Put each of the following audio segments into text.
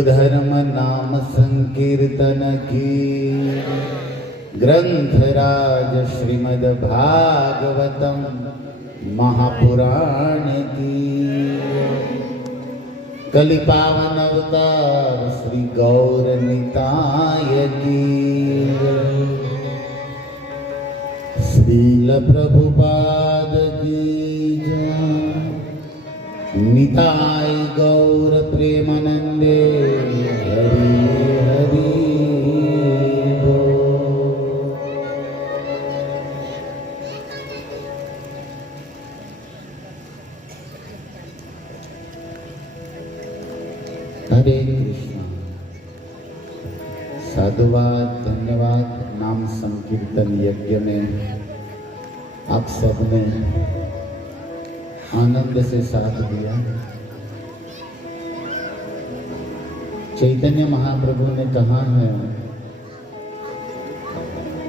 धर्म नाम संकीर्तन की ग्रंथराज श्रीमद् भागवतम महापुराण की कलि पावन अवतार श्री गौर निताय की श्रील प्रभुपाद की जय। निताय गौर प्रेमानंदे हरि हरि बोल। हरे कृष्ण। साधुवाद धन्यवाद। नाम संकीर्तन यज्ञ में आप सबने आनंद से साथ दिया। चैतन्य महाप्रभु ने कहा है,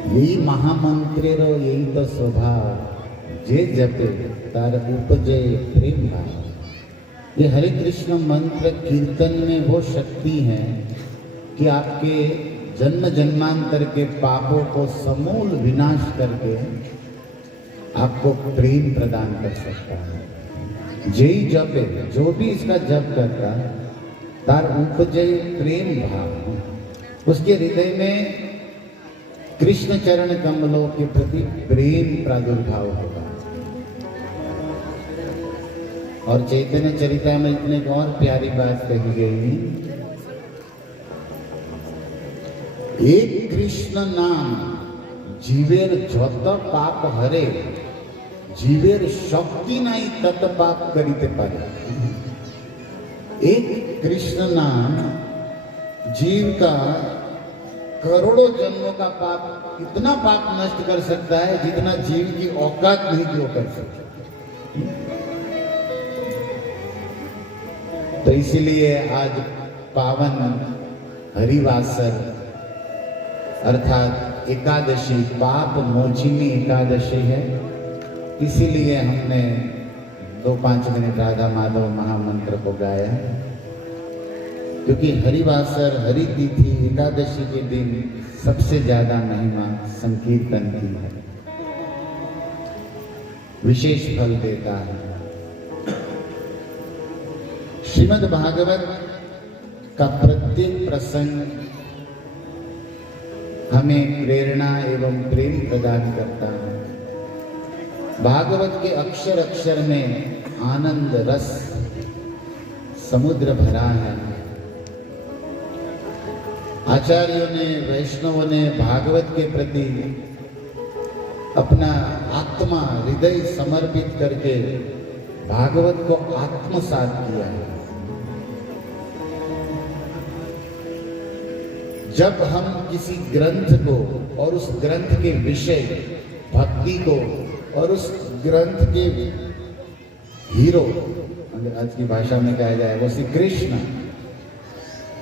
यही महामंत्र रो यही तो स्वभाव जे जपे तार उपजे प्रेम भाव। ये हरे कृष्ण मंत्र कीर्तन में वो शक्ति है कि आपके जन्म जन्मांतर के पापों को समूल विनाश करके आपको प्रेम प्रदान कर सकता है। जय जपे, जो भी इसका जप करता तार उपजे प्रेम भाव, उसके हृदय में कृष्ण चरण कमलों के प्रति प्रेम प्रादुर्भाव होगा। और चैतन्य चरितामृत में एक और प्यारी बात कही गई, एक कृष्ण नाम जीवेर जत पाप हरे, जीवेर शक्ति नहीं तत पाप करिते पारे। एक कृष्ण नाम जीव का करोड़ों जन्मों का पाप, इतना पाप नष्ट कर सकता है जितना जीव की औकात नहीं कि वो कर सकता। तो इसीलिए आज पावन हरिवासर अर्थात एकादशी, पाप मोचिनी एकादशी है। इसीलिए हमने 2-5 मिनट राधा माधव महामंत्र को गाया, क्योंकि हरिवासर हरि तिथि एकादशी के दिन सबसे ज्यादा महिमा संकीर्तन की है, विशेष फल देता है। श्रीमद् भागवत का प्रत्येक प्रसंग हमें प्रेरणा एवं प्रेम प्रदान करता है। भागवत के अक्षर अक्षर में आनंद रस समुद्र भरा है। आचार्यों ने, वैष्णवों ने भागवत के प्रति अपना आत्मा हृदय समर्पित करके भागवत को आत्मसात किया है। जब हम किसी ग्रंथ को और उस ग्रंथ के विषय भक्ति को और उस ग्रंथ के हीरो, आज की भाषा में कहा जाए वो श्री कृष्ण,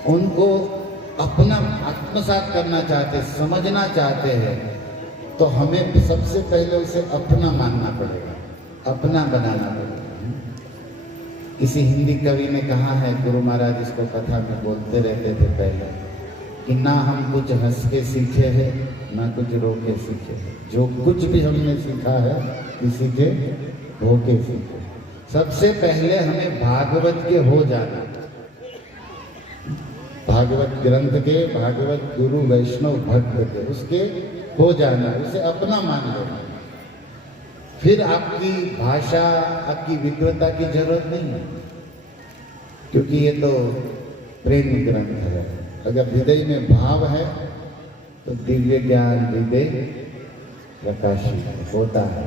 उनको अपना आत्मसात करना चाहते, समझना चाहते हैं, तो हमें सबसे पहले उसे अपना मानना पड़ेगा, अपना बनाना पड़ेगा। किसी हिंदी कवि ने कहा है, गुरु महाराज इसको कथा में बोलते रहते थे पहले, कि ना हम कुछ हंस के सीखे हैं ना कुछ रो के सीखे हैं, जो कुछ भी हमने सीखा है किसी के हो के सीखे। सबसे पहले हमें भागवत के हो जाना, भागवत ग्रंथ के, भागवत गुरु वैष्णव भक्त के, उसके हो जाना, उसे अपना मान लेना। फिर आपकी भाषा, आपकी विद्वता की जरूरत नहीं है, क्योंकि ये तो प्रेम ग्रंथ है। अगर हृदय में भाव है तो दिव्य ज्ञान हृदय प्रकाशित होता है।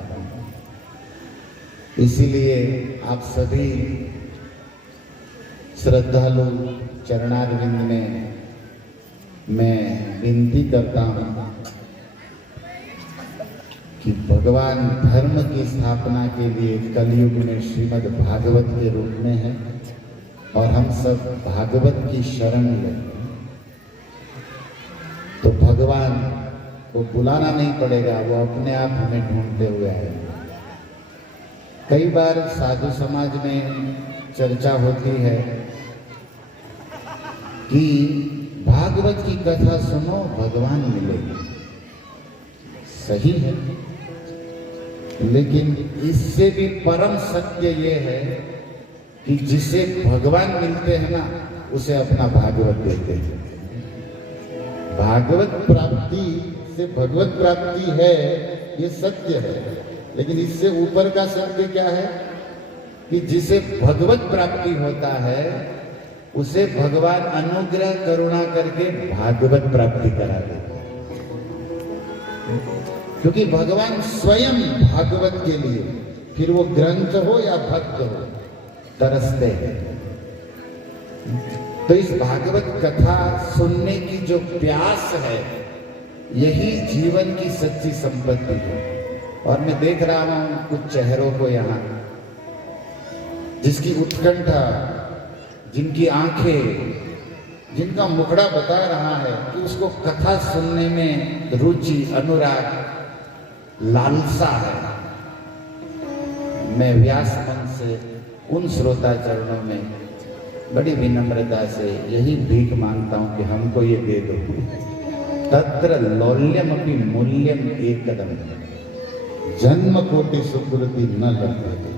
इसीलिए आप सभी श्रद्धालु चरणारविंद में मैं विनती करता हूँ कि भगवान धर्म की स्थापना के लिए कलयुग में श्रीमद् भागवत के रूप में है और हम सब भागवत की शरण लें, तो भगवान को बुलाना नहीं पड़ेगा, वो अपने आप हमें ढूंढते हुए आएंगे। कई बार साधु समाज में चर्चा होती है कि भागवत की कथा सुनो भगवान मिलेंगे। सही है, लेकिन इससे भी परम सत्य ये है कि जिसे भगवान मिलते हैं ना, उसे अपना भागवत देते हैं। भागवत प्राप्ति से भगवत प्राप्ति है, ये सत्य है, लेकिन इससे ऊपर का सत्य क्या है कि जिसे भगवत प्राप्ति होता है उसे भगवान अनुग्रह करुणा करके भागवत प्राप्ति करा देते, क्योंकि भगवान स्वयं भागवत के लिए, फिर वो ग्रंथ हो या भक्त हो, तरसते हैं। तो इस भागवत कथा सुनने की जो प्यास है, यही जीवन की सच्ची संपत्ति है। और मैं देख रहा हूं कुछ चेहरों को यहाँ, जिसकी उत्कंठा, जिनकी आंखें, जिनका मुखड़ा बता रहा है कि उसको कथा सुनने में रुचि, अनुराग, लालसा है। मैं व्यास मंच से उन श्रोता चरणों में बड़ी विनम्रता से यही भीख मांगता हूं कि हमको ये दे दो। तत्र लौल्यम अपि मूल्यम एकदम, जन्म कोटि सुकृति न लभ्यते।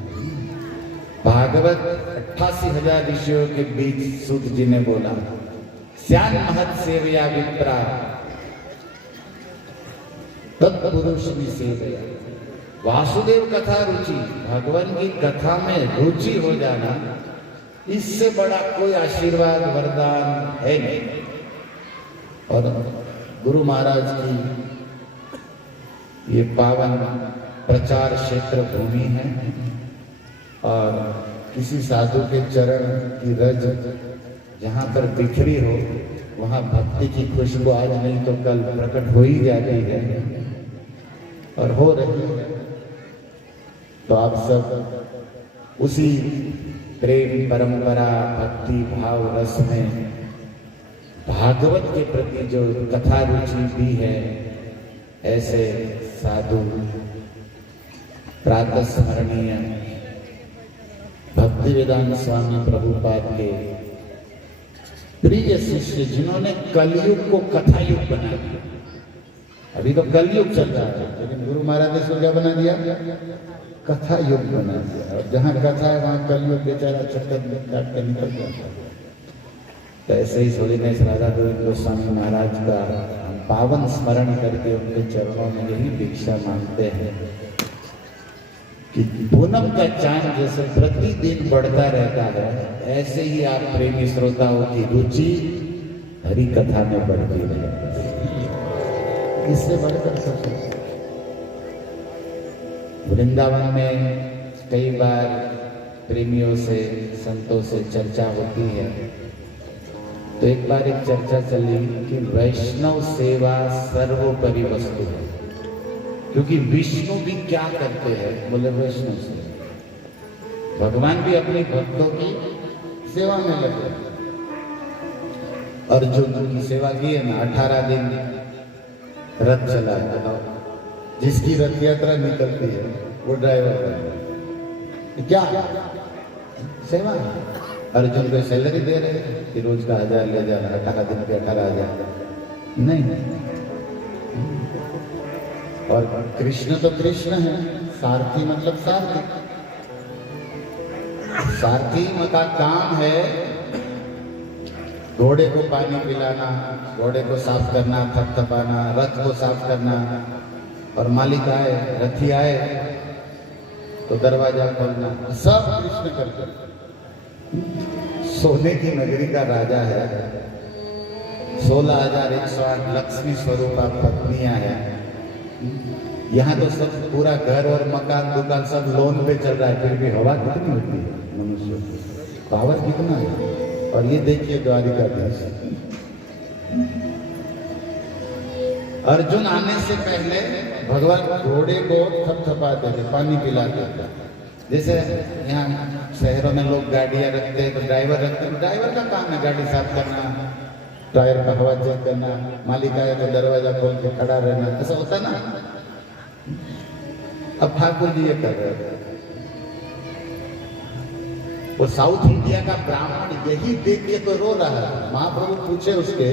भागवत 88,000 ऋषियों के बीच सूत जी ने बोला, स्यान महत सेवया विप्रा तत्पुरुष सेवया। वासुदेव कथा रुचि, भगवान की कथा में रुचि हो जाना, इससे बड़ा कोई आशीर्वाद वरदान है नहीं। और गुरु महाराज की ये पावन प्रचार क्षेत्र भूमि है, और किसी साधु के चरण की रज जहाँ पर बिखरी हो, वहाँ भक्ति की खुशबू आज नहीं तो कल प्रकट हो ही जाती है और हो रही है। तो आप सब उसी प्रेम परंपरा, भक्ति भाव रस में भागवत के प्रति जो कथा रुचि भी है, ऐसे साधु प्रातः स्मरणीय भक्तिवेदांत स्वामी प्रभुपाद के प्रिय शिष्य, जिन्होंने कलयुग को कथा युग बना दिया। अभी तो कलयुग चल रहा है, लेकिन गुरु महाराज ने इसको क्या बना दिया? कथा युग बना दिया। और जहाँ कथा है वहाँ कलयुग बेचारा चक्कर में काट के निकल जाता है। तो ऐसे ही होलीनेस राधा गोविंद गोस्वामी महाराज का हम पावन स्मरण करके उनके चरणों में यही भिक्षा मांगते हैं कि पूनम का चांद जैसे प्रतिदिन बढ़ता रहता है, ऐसे ही आप प्रेमी श्रोताओं की रुचि हरि कथा में बढ़ती रहे। इससे बढ़कर सब वृंदावन में कई बार प्रेमियों से, संतों से चर्चा होती है। तो एक बार एक चर्चा चली कि वैष्णव सेवा सर्वोपरि वस्तु है, क्योंकि विष्णु भी क्या करते हैं? बोले वैष्णव सेवा। भगवान भी अपने भक्तों की सेवा में लगे। अर्जुन की सेवा की है ना, 18 दिन रथ चला है, जिसकी रथ यात्रा निकलती है वो ड्राइवर है। क्या सेवा है? अर्जुन को सैलरी दे रहे हैं कि रोज का 1000 ले जाना, 18 दिन के 18,000 नहीं। और कृष्ण तो कृष्ण है, सारथी मतलब सारथी। सारथी का काम है घोड़े को पानी पिलाना, घोड़े को साफ करना, थपथपाना, रथ को साफ करना। और मालिक आए, रथी आए तो दरवाजा खोलना, सब कृष्ण करते। सोने की नगरी का राजा है, 16,108 लक्ष्मी स्वरूप पत्नियां हैं। यहाँ तो सब पूरा घर और मकान दुकान सब लोन पे चल रहा है, फिर भी हवा कितनी होती है मनुष्य की, पावर कितना है। और ये देखिए द्वारिकाधीश, अर्जुन आने से पहले भगवान घोड़े को थपथपाते थे, पानी पिलाते थे। जैसे यहाँ शहरों में लोग गाड़ियां रखते हैं तो ड्राइवर रखते हैं, ड्राइवर का काम है गाड़ी साफ करना, टायर का हवा चेक करना, मालिक आए तो दरवाजा खोल के खड़ा रहना, ऐसा होता ना। अब ठाकुर जी ये कर रहे हैं। वो साउथ इंडिया का ब्राह्मण यही देख के तो रो रहा है। महाप्रभु पूछे उसके,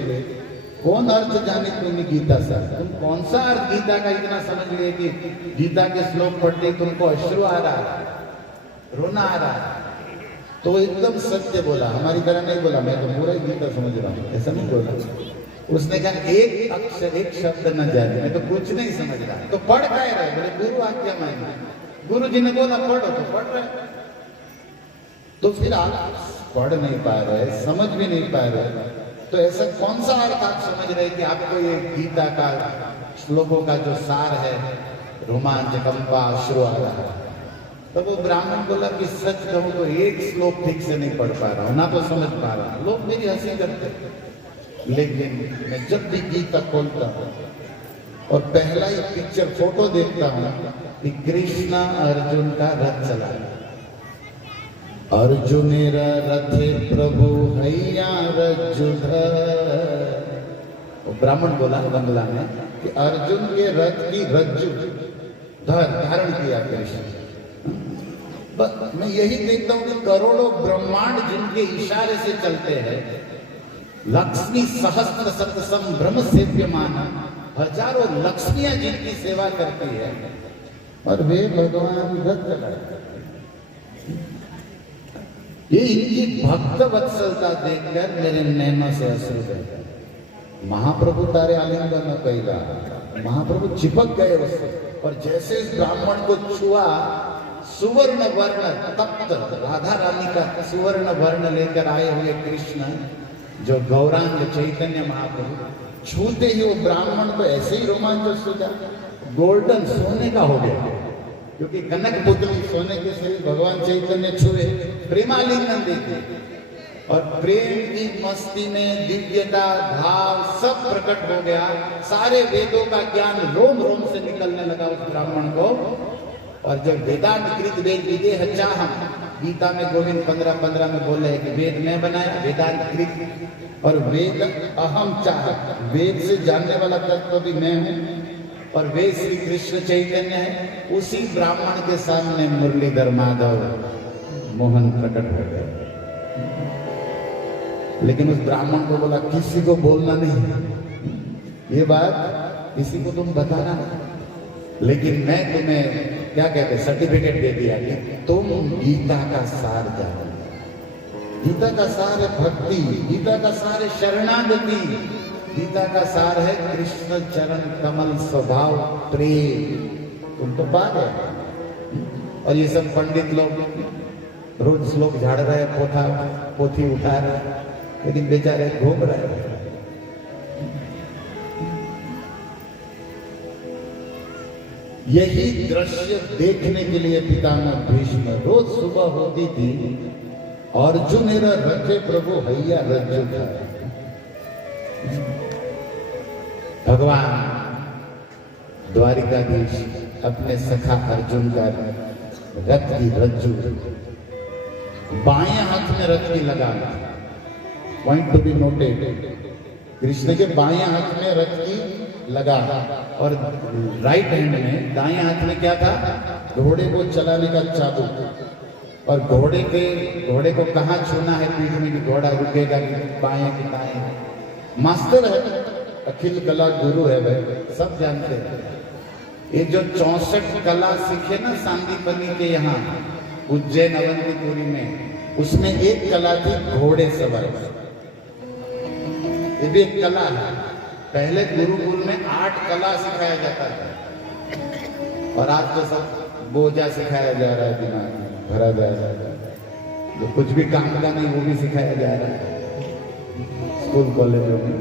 कौन अर्थ जाने तुम्हें गीता से, तुम कौन सा अर्थ गीता का इतना समझ लिए कि गीता के श्लोक पढ़ते तुमको अश्रु आ रहा है, रोना आ रहा है। तो एकदम सत्य बोला, हमारी तरह नहीं बोला मैं तो पूरा ही गीता समझ रहा हूँ, ऐसा नहीं बोला। उसने कहा एक अक्षर एक शब्द न जाने, मैं तो कुछ नहीं समझ रहा। तो पढ़ कह रहे, बोले गुरु आज्ञा मांगी, गुरु जी ने बोला पढ़ो तो पढ़ रहे। तो फिर आप पढ़ नहीं पा रहे, समझ भी नहीं पा रहे, तो ऐसा कौन सा अर्थ आप समझ रहे कि आपको ये गीता का श्लोकों का जो सार है, रोमांच कंपा अश्रु आ रहा है। तो वो ब्राह्मण बोला कि सच कहूं तो एक श्लोक ठीक से नहीं पढ़ पा रहा हूं, ना तो समझ पा रहा हूं। लोग मेरी हंसी करते, लेकिन मैं जब भी गीता खोलता हूं और पहला ही पिक्चर फोटो देखता हूं कि कृष्ण अर्जुन का रथ चला रहा, अर्जुनेरा रथे प्रभु हैया रज्जुधर। वो ब्राह्मण बोला बंगला में कि अर्जुन के रथ की रज्जु धारण किया कृष्ण। मैं यही देखता हूं कि करोड़ों ब्रह्मांड जिनके इशारे से चलते हैं, लक्ष्मी सहस्त्र सतसम ब्रह्म सेव्यमान, हजारों लक्ष्मियां जिनकी सेवा करती है, और वे भगवान रथ चलाते। ये इनकी भक्त वत्सलता देखकर मेरे नैनों से अश्रु गए। महाप्रभु तारे आलिंगन में कैला, महाप्रभु चिपक गए उससे, और जैसे इस ब्राह्मण को छुआ, सुवर्ण वर्ण तप्त राधा रानी का सुवर्ण वर्ण लेकर आए हुए कृष्ण, जो गौरांग चैतन्य महाप्रभु, छूते ही वो ब्राह्मण तो ऐसे ही रोमांच हो गया, गोल्डन सोने का हो गया, क्योंकि कनक पुतली सोने के से भगवान चैतन्य छुए, प्रेमालिंगन देते, और प्रेम की मस्ती में दिव्यता भाव सब प्रकट हो गया। सारे वेदों का ज्ञान रोम रोम से निकलने लगा उस ब्राह्मण को। और जब वेदांत कृत वेद विदेह चाहम, गीता में गोविंद 15:15 में बोले हैं कि वेद मैं बनाया, वेदांत कृत, और वेद अहम चाह, वेद से जानने वाला तत्व भी मैं हूं, और वे श्री कृष्ण चैतन्य है। उसी ब्राह्मण के सामने मुरलीधर माधव मोहन प्रकट हो गए। लेकिन उस ब्राह्मण को बोला किसी को बोलना नहीं, ये बात किसी को तुम बताना, लेकिन मैं तुम्हें क्या कहते सर्टिफिकेट दे दिया कि तुम गीता का सार जानो। गीता का सार है भक्ति, गीता का सार है शरणागति, गीता का सार है कृष्ण चरण कमल स्वभाव प्रेम। तुम तो पा गए। और ये सब पंडित लोग रोज श्लोक झाड़ रहे, पोथी उठा रहे, लेकिन बेचारे घूम रहे। यही दृश्य देखने के लिए पितामह भीष्म रोज सुबह होती थी, अर्जुन रथे प्रभु हैया रज्जु था। भगवान द्वारिकाधीश अपने सखा अर्जुन का रथ की रज्जु बाएं हाथ में रथ की लगाम, point to be noted, Krishna के बाएं हाथ में रथ की लगाम, और राइट हैंड में दाएं हाथ में क्या था, घोड़े को चलाने का चाबुक। और घोड़े को कहाँ छूना है पीठ में कि घोड़ा रुकेगा कि बाएं कि दाएं। मास्टर है, अखिल कला गुरु है भाई, सब जानते हैं। ये जो 64 कला सीखे ना सांदीपनी के यहाँ उज्जैन अवंतीपुरी में, उसमें एक कला थी घोड़े सवारी। ये भी एक कला है। पहले गुरुकुल में 8 कला सिखाया जाता था, और आज तो सब बोझा सिखाया जा रहा है, दिमाग में भरा जा रहा है, जो कुछ भी काम का नहीं वो भी सिखाया जा रहा है स्कूल कॉलेजों में।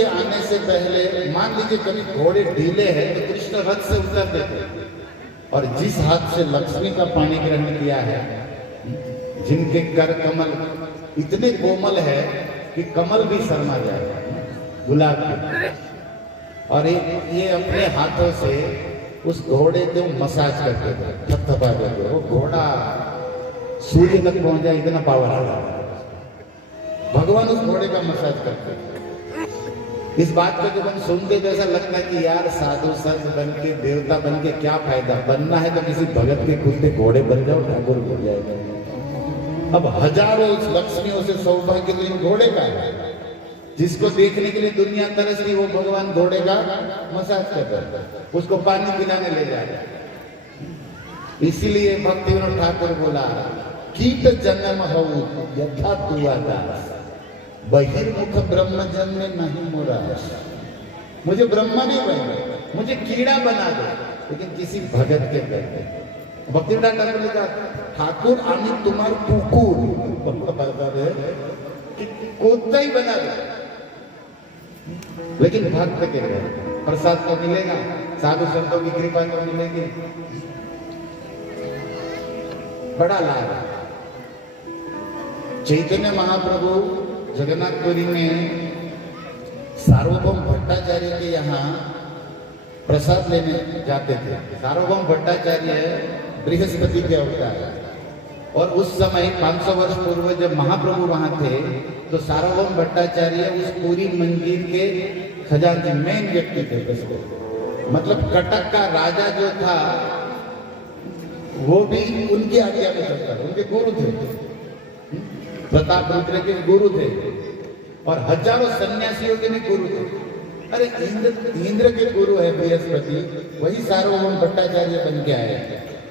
के आने से पहले मान लीजिए कभी घोड़े ढीले हैं तो कृष्ण रथ से उतरते थे, और जिस हाथ से लक्ष्मी का पानी ग्रहण किया है, जिनके कर कमल इतने कोमल है कि कमल भी शर्मा जाए, गुलाब के, और ये अपने हाथों से उस घोड़े को मसाज करते थे, थपथपा देते, वो घोड़ा सूर्य तक पहुंच जाए इतना पावर आ रहा है। भगवान उस घोड़े का मसाज करते थे। इस बात को जब हम सुनते तो ऐसा लगता है कि यार साधु संत बन के देवता बन के क्या फायदा, बनना है तो किसी भगत के खुदे घोड़े बन जाओ, ठाकुर हो जाएगा। अब हजारों लक्ष्मियों से सौभाग्य तो इन घोड़े का है, जिसको देखने के लिए दुनिया तरसती, वो भगवान घोड़े का मसाज कर रहा है, उसको पानी पिलाने ले जा रहा है। इसीलिए भक्ति विनोद ठाकुर बोला, कीट जन्म हो यथा तुआ दास, बहिर्मुख ब्रह्म जन्म नहीं मोरा। मुझे ब्रह्मा नहीं बना, मुझे कीड़ा बना दो, लेकिन किसी भगत के कहते भक्ति विनोद ठाकुर ने कहा, ठाकुर आनी तुम्हार कुकुर कोता ही बना दो, लेकिन भक्त के कहते प्रसाद तो मिलेगा, साधु संतों की कृपा तो मिलेगी, बड़ा लाभ। चैतन्य महाप्रभु जगन्नाथपुरी में सार्वभौम भट्टाचार्य के यहाँ प्रसाद लेने जाते थे। सार्वभौम भट्टाचार्य बृहस्पति के अवतार, और उस समय 500 वर्ष पूर्व जब महाप्रभु वहां थे तो सार्वभौम भट्टाचार्य उस पूरी मंदिर के खजांची मेन व्यक्ति थे। मतलब कटक का राजा जो था वो भी उनकी आज्ञा में चलता था, उनके गुरु थे, प्रताप रुद्र के गुरु थे, और हजारों सन्यासियों के भी गुरु थे। अरे इंद्र के गुरु है बृहस्पति, वही सार्वभौम भट्टाचार्य बन के आए,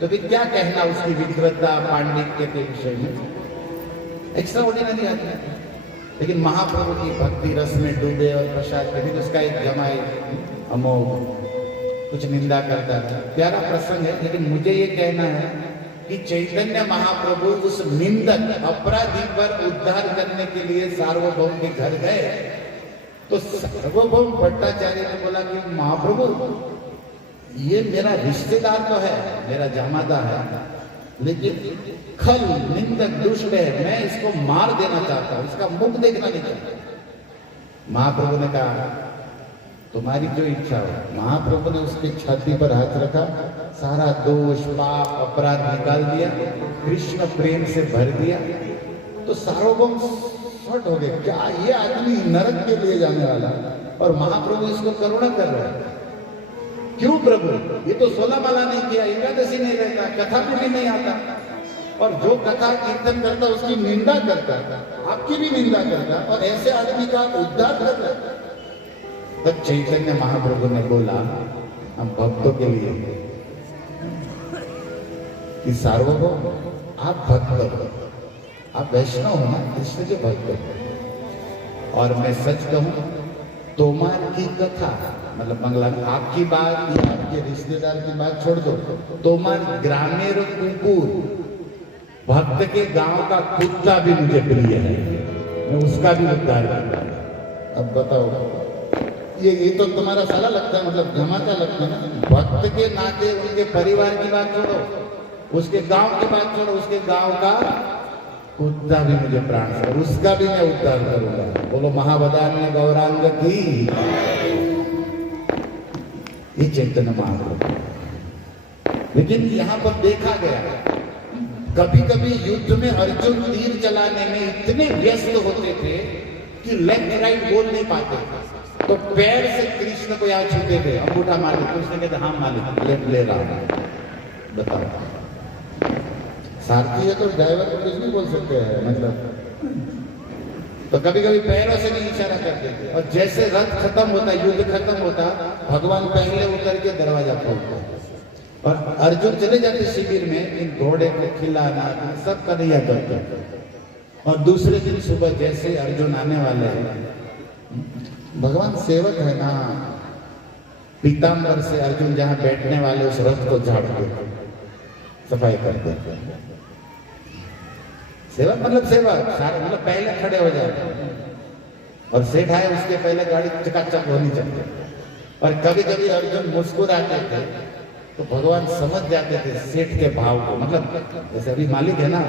तो फिर क्या कहना उसकी विद्वत्ता पांडित्य के विषय में, एक्स्ट्रा ऑर्डिनरी आदमी। लेकिन महाप्रभु की भक्ति रस में डूबे और प्रसाद के दिन उसका एक जमाई अमोघ कुछ निंदा करता था। प्यारा प्रसंग है, लेकिन मुझे ये कहना है कि चैतन्य महाप्रभु उस निंदक अपराधी पर उद्धार करने के लिए सार्वभौम के घर गए, तो सार्वभौम भट्टाचार्य ने बोला कि महाप्रभु ये मेरा रिश्तेदार तो है, मेरा जामादा है, लेकिन खल निंदक दुष्ट है, मैं इसको मार देना चाहता हूं, इसका मुख देखना नहीं चाहता। महाप्रभु ने कहा तुम्हारी जो इच्छा हो। महाप्रभु ने उसकी छाती पर हाथ रखा, सारा दोष पाप अपराध निकाल दिया, कृष्ण प्रेम से भर दिया, तो सार्वभौम शॉर्ट हो गए, क्या ये आदमी नरक के लिए जाने वाला, और महाप्रभु इसको करुणा कर रहे हैं। क्यों प्रभु, ये तो 16 माला नहीं किया, एकादशी नहीं रहता, कथा में भी नहीं आता, और जो कथा कीर्तन करता उसकी निंदा करता, आपकी भी निंदा करता, और ऐसे आदमी का उद्धार करता। तब चैतन्य महाप्रभु ने बोला हम भक्तों के लिए कि सार्वभौम आप भक्त हो, आप वैष्णव हो ना, कृष्ण के भक्त हो, और मैं सच कहूं तोमार की कथा, मतलब मंगला आपकी बात या आपके रिश्तेदार की बात छोड़ दो, तोमार ग्रामीण कुकुर, भक्त के गांव का कुत्ता भी मुझे प्रिय है, मैं उसका भी उद्धार करता हूं। अब बताओ, ये तो तुम्हारा साला लगता है, मतलब धमाका लगता है ना। भक्त के नाते उनके परिवार की बात छोड़ो, उसके गांव की बात छोड़ो, उसके गांव का कुत्ता भी मुझे प्राण से, उसका भी मैं उद्धार करूंगा। बोलो महावदान्य गौरांग की। ये चैतन्य महाप्रभु। लेकिन यहाँ पर देखा गया कभी कभी युद्ध में अर्जुन तीर चलाने में इतने व्यस्त होते थे कि लेफ्ट राइट बोल नहीं पाते, तो पैर से कृष्ण को यहाँ छूते थे, अंगूठा मार के कृष्ण कहते हाँ मालिक लेफ्ट ले रहा हूं। बताओ, सारथी है तो ड्राइवर को कुछ नहीं बोल सकते हैं, मतलब तो कभी कभी पैरों से नहीं इशारा करते थे। और जैसे रथ खत्म होता, युद्ध खत्म होता, भगवान पहले उतर के दरवाजा खोलते और अर्जुन चले जाते शिविर में, इन घोड़े को खिलाना सब कन्हैया करते। और दूसरे दिन सुबह जैसे अर्जुन आने वाले हैं, भगवान सेवक है ना, पीताम्बर से अर्जुन जहां बैठने वाले उस रथ को झाड़ते, सफाई करते। सेवक मतलब सेवक, मतलब पहले खड़े हो जाते। और सेठ आए उसके पहले गाड़ी चकाचक होनी चाहिए। और कभी कभी अर्जुन मुस्कुराते थे तो भगवान समझ जाते थे सेठ के भाव को, मतलब जैसे अभी मालिक है ना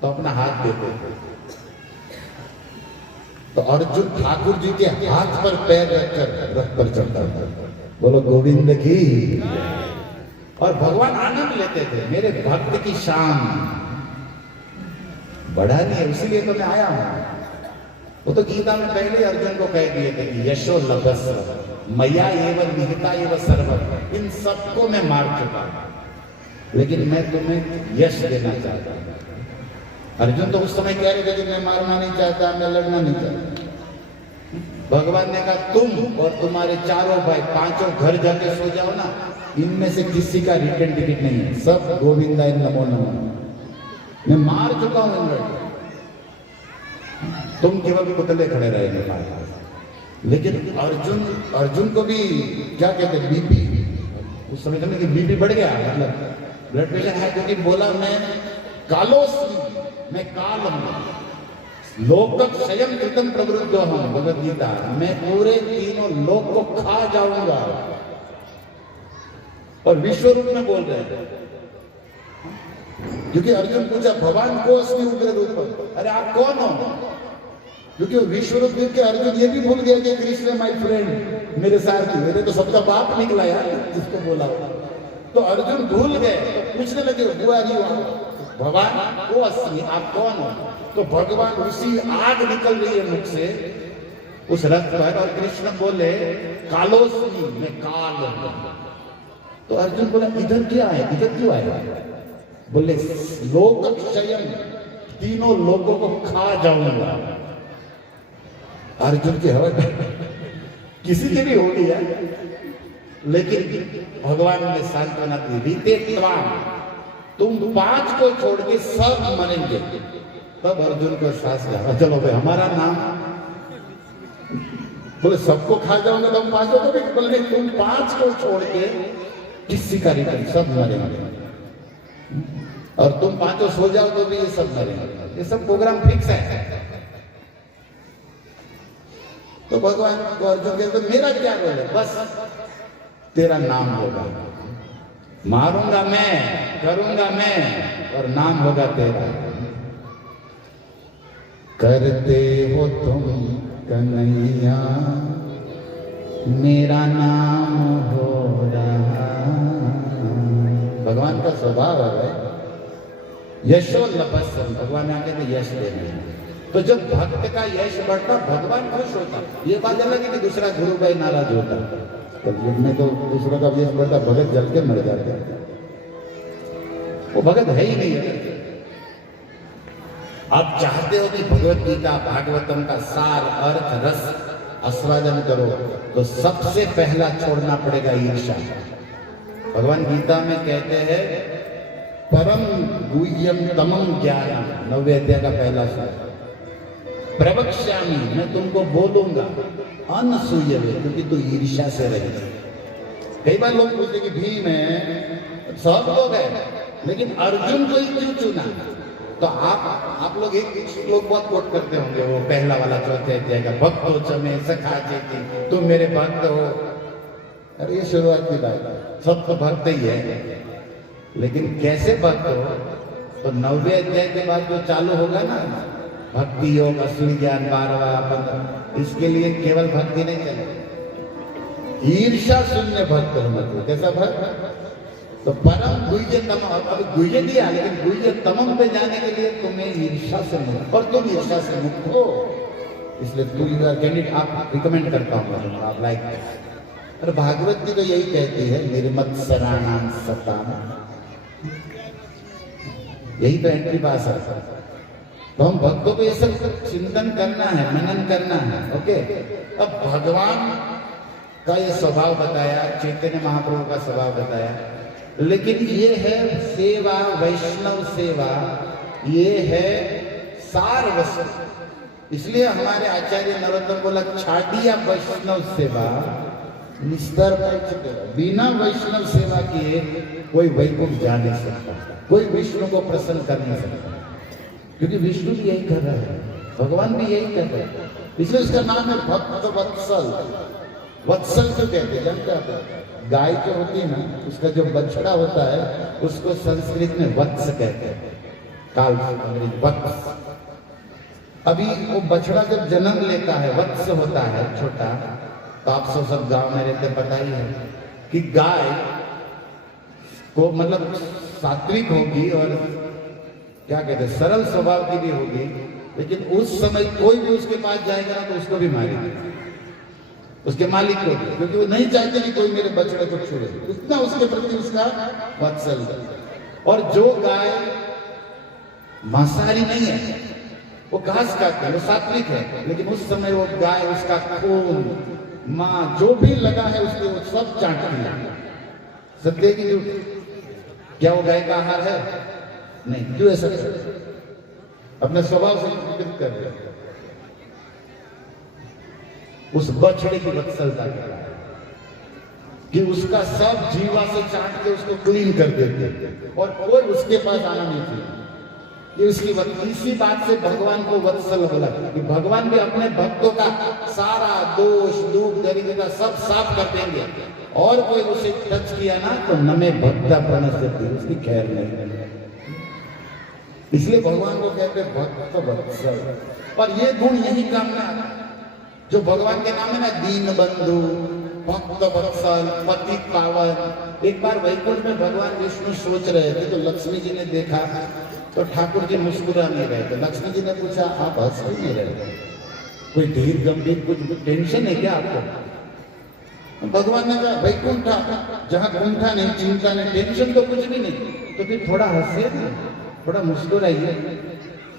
तो अपना हाथ देते थे, तो अर्जुन ठाकुर जी के हाथ पर पैर रखकर रथ पर चढ़ता था। बोलो गोविंद की। और भगवान आनंद लेते थे, मेरे भक्त की शान बढ़ा नहीं है, इसीलिए तो मैं आया हूं। वो तो गीता में पहले अर्जुन को कह दिए थे कि यशो लभस्व मैया एवं निहिता एवं सर्वम, इन सबको मैं मार चुका हूं, लेकिन मैं तुम्हें यश देना चाहता हूं। अर्जुन तो उस समय कह रहे थे कि मैं मारना नहीं चाहता, मैं लड़ना नहीं चाहता। भगवान ने कहा तुम और तुम्हारे चारों भाई पांचों घर जाके सो जाओ ना, इनमें से किसी का रिटर्न टिकट नहीं है, सब गोविंदा नमो नमो, मैं मार चुका हूं इन लड़कों, तुम केवल पुतले खड़े रहे मेरे पास। लेकिन अर्जुन को भी क्या कहते हैं बीपी, उस समय समझे कि बीपी बढ़ गया, मतलब ब्लड प्रेशर है, क्योंकि बोला मैं कालोस्मि, मैं काल हूं, लोक स्वयं कृतम प्रवृद्धो हम, भगवद गीता, मैं पूरे तीनों लोक को खा जाऊंगा। और विश्व रूप में बोल रहे थे, क्योंकि अर्जुन पूछा भगवान को अस्मि उग्र रूप, अरे आप कौन हो? क्योंकि विश्व रूप के अर्जुन ये भी भूल गया कि कृष्ण माय फ्रेंड, मेरे साथ मेरे तो सबका बाप निकला यार जिसको बोला हो। तो अर्जुन भूल गए, तो पूछने लगे भगवान को अस्मि, आप कौन हो? तो भगवान उसी आग निकल रही है मुख से उस रथ पर, और कृष्ण बोले कालोस्मि, मैं काल हूं। तो अर्जुन बोला इधर क्या है, इधर क्यों आया? बोले लोक क्षयम, तीनों लोगों को खा जाऊंगा। अर्जुन की हवा किसी की भी होगी यार, लेकिन भगवान ने सांत्वना दी, रीते त्वाम, तुम पांच को छोड़ के सब मरेंगे। तब अर्जुन को सांस लगा, चलो भाई हमारा नाम, बोले सबको खा जाऊंगा तो हम पांचों को भी, बोले तुम पांच को छोड़ के किसी का रिटर्न, सब मरेंगे, और तुम पांचों सो जाओ तो भी ये सब मरेंगे, ये सब प्रोग्राम फिक्स है। तो भगवान को अर्जुन कहते तो मेरा क्या रोल है, बस तेरा नाम होगा, मारूंगा मैं, करूंगा मैं, और नाम होगा तेरा। करते हो तुम कन्हैया, मेरा नाम हो रहा। भगवान का स्वभाव है यशो लभस्व, भगवान आगे में यश देने। तो जब भक्त का यश बढ़ता भगवान खुश होता। ये बात अलग है कि दूसरा गुरु भाई नाराज होता, तो में तो दूसरों का यश बढ़ता भगत जल के मर जाते, वो भगत है ही नहीं है। आप चाहते हो कि भगवत गीता भागवतम का सार अर्थ रस आस्वादन करो, तो सबसे पहला छोड़ना पड़ेगा ईर्ष्या। भगवान गीता में कहते हैं परम गुह्यम तमम ज्ञानम, 9वें अध्याय का पहला श्लोक, प्रवक्ष्यामि, मैं तुमको बोलूंगा, अनसूयवे, क्योंकि तू ईर्ष्या से रहे। कई बार लोग पूछते कि भीम है, सब लोग है, लेकिन अर्जुन को ही क्यों चुना? तो आप लोग एक श्लोक बहुत कोट करते होंगे, वो पहला वाला चौथे अध्याय का, भक्तो चमे सखा चेती, तुम मेरे भक्त हो। अरे ये शुरुआत की बात, सब तो भक्त ही है, लेकिन कैसे भक्त हो? तो 9वें अध्याय के बाद जो चालू होगा ना भक्ति योग असली ज्ञान 12वां, इसके लिए केवल भक्ति नहीं चले, ईर्ष्या शून्य भक्त होना चाहिए। कैसा भक्त? तो परम गुह्य तमम, अब गुह्य दिया, लेकिन गुह्य तमम पे जाने के लिए तुम्हें ईर्ष्या से मुक्त, और तुम ईर्ष्या से मुक्त हो, इसलिए तू कैंडिडेट आप रिकमेंड करता हूँ, आप लाइक। और भागवत जी तो यही कहती है निर्मत सराणाम सताम, यही तो एंट्री पास है। तो हम भक्तों को ये सब चिंतन करना है, मनन करना है। ओके, अब भगवान का ये स्वभाव बताया, चैतन्य महाप्रभु का स्वभाव बताया, लेकिन ये है सेवा, वैष्णव सेवा, ये है सार वस्तु। इसलिए हमारे आचार्य नरोत्तम बोला छाड़िया वैष्णव सेवा निस्तर, बिना वैष्णव सेवा किए कोई वैकुंठ जा नहीं सकता, कोई विष्णु को प्रसन्न कर नहीं सकता, क्योंकि विष्णु भी यही कर रहा है। भगवान भी यही कहते हैं, इसलिए उसका नाम है भक्त वत्सल। वत्सल क्यों कहते हैं जानते हैं? गाय जो होती है ना, उसका जो बछड़ा होता है उसको संस्कृत में वत्स कहते हैं, काल अंग्रेजी वत्स। अभी वो बछड़ा जब जन्म लेता है, वत्स होता है छोटा, तो आप सब गांव में रहते पता ही है कि गाय को मतलब सात्विक होगी और क्या कहते हैं सरल स्वभाव की भी होगी, लेकिन उस समय कोई भी उसके पास जाएगा तो उसको भी मारेगा, उसके मालिक को भी, क्योंकि वो नहीं चाहते कि कोई मेरे बछड़े को छुए, इतना उसके प्रति उसका वत्सल है। और जो गाय मांसाहारी नहीं है, वो घास खाती है, वो सात्विक है, लेकिन उस समय वो गाय उसका खून मां जो भी लगा है उसके वो सब चाटती है। सत्य की झूठ? क्या वो गाय का आहार है? नहीं। क्यों ऐसा अपने स्वभाव से विकृत कर रहे हैं? उस बछड़े की वत्सलता कर रहा है कि उसका सब जीवा से चाट के उसको क्लीन कर देते और कोई उसके पास आना नहीं चाहिए। ये उसकी इसी बात से भगवान को वत्सल बोला कि भगवान भी अपने भक्तों का सारा दोष दुख दरिद्रता सब साफ कर देंगे, और कोई उसे टच किया ना तो नमे भक्ता प्रणश्यति, उसकी खैर नहीं। इसलिए भगवान को कहते हैं भक्त वत्सल। और ये गुण यही काम में आता है जो भगवान के नाम है ना, दीन बंधु, भक्त वत्सल, पति पावन। एक बार वैकुंठ में भगवान विष्णु सोच रहे थे तो लक्ष्मी जी ने देखा तो ठाकुर जी मुस्कुरा नहीं रहे थे। लक्ष्मी जी ने पूछा आप हंस नहीं रहे, कोई धीर गंभीर कुछ टेंशन है क्या आपको? भगवान ने कहा वैकुंठ जहाँ कुंठा नहीं, चिंता नहीं, टेंशन तो कुछ भी नहीं, तो फिर थोड़ा हंसिए ना, थोड़ा मुस्कुराइए।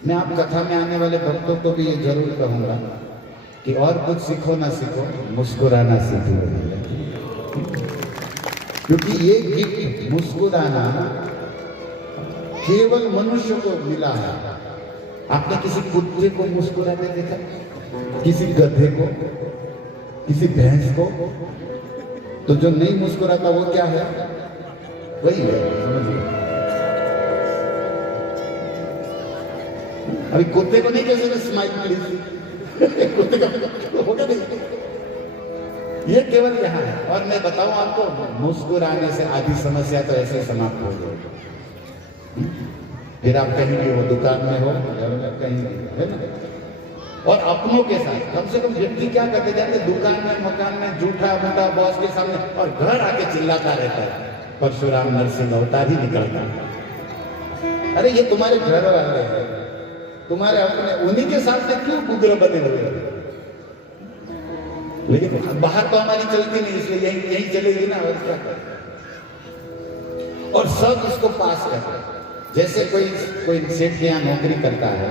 मैं आप कथा में आने वाले भक्तों को भी ये जरूर कहूंगा कि और कुछ सीखो ना सीखो, मुस्कुराना सीखो, क्योंकि ये गिफ्ट मुस्कुराना केवल मनुष्य को मिला है। आपने किसी कुत्ते को मुस्कुराते देखा? किसी गधे को, किसी भैंस को? तो जो नहीं मुस्कुराता वो क्या है? वही है, समझिए। अभी कुत्ते को नहीं कह सकते स्माइल प्लीज, कुत्ते का होगा नहीं। ये केवल यहाँ है। और मैं बताऊं आपको, मुस्कुराने से आधी समस्या तो ऐसे समाप्त हो जाएगी। फिर आप कहीं भी हो, दुकान में हो, घर में कहीं भी, है ना? और अपनों के साथ कम से कम व्यक्ति क्या करते जाते, दुकान में मकान में झूठा मूठा बॉस के सामने, और घर आके चिल्लाता रहता है परशुराम नरसिंह अवतार ही निकलता। अरे ये तुम्हारे घर वाले हैं, तुम्हारे अपने, उन्हीं के सामने क्यों उग्र बने हुए? लेकिन बाहर तो हमारी चलती नहीं, इसलिए यही चलेगी ना, और क्या करें? और सब इसको पास करते हैं। जैसे कोई सेठ के यहाँ नौकरी करता है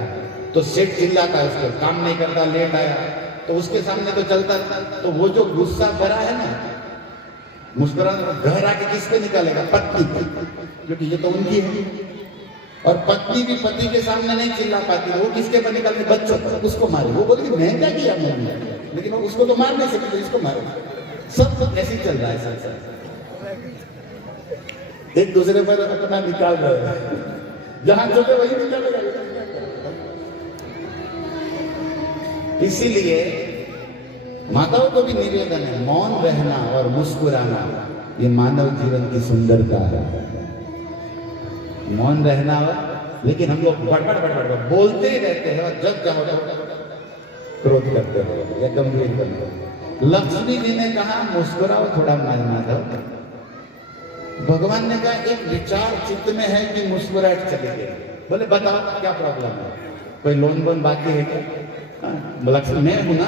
तो सेठ चिल्लाता है, उसको काम नहीं करता, लेट आया, तो उसके सामने तो चलता, तो वो जो गुस्सा भरा है ना, मुस्कुराना, घर आके किस पे निकालेगा? पत्नी पे, क्योंकि ये तो उनकी है। और पत्नी भी पति के सामने नहीं चिल्ला पाती, वो किसके पर निकालने? बच्चों पर, उसको मारे। वो बोलेगी मैं क्या किया मैंने, लेकिन वो उसको तो मार नहीं सकते, इसको मारे। सब ऐसे ही चल रहा है संसार, एक दूसरे पर अपना निकाल रहे हैं, जहां चले वही निकालेगा। इसीलिए माताओं को भी निवेदन है, मौन रहना और मुस्कुराना ये मानव जीवन की सुंदरता है। मौन रहना, लेकिन हम लोग बड़बड़ बोलते ही रहते हैं, और जब चाहो क्रोध करते हो या गंभीर बनते हो। लक्ष्मी जी ने कहा मुस्कुराओ थोड़ा माधव। भगवान ने कहा एक विचार चित्त में है कि मुस्कुराहट चली गई। बोले बताओ क्या प्रॉब्लम है, कोई लोन वोन बाकी है क्या? लक्ष्मी मैं हूं ना,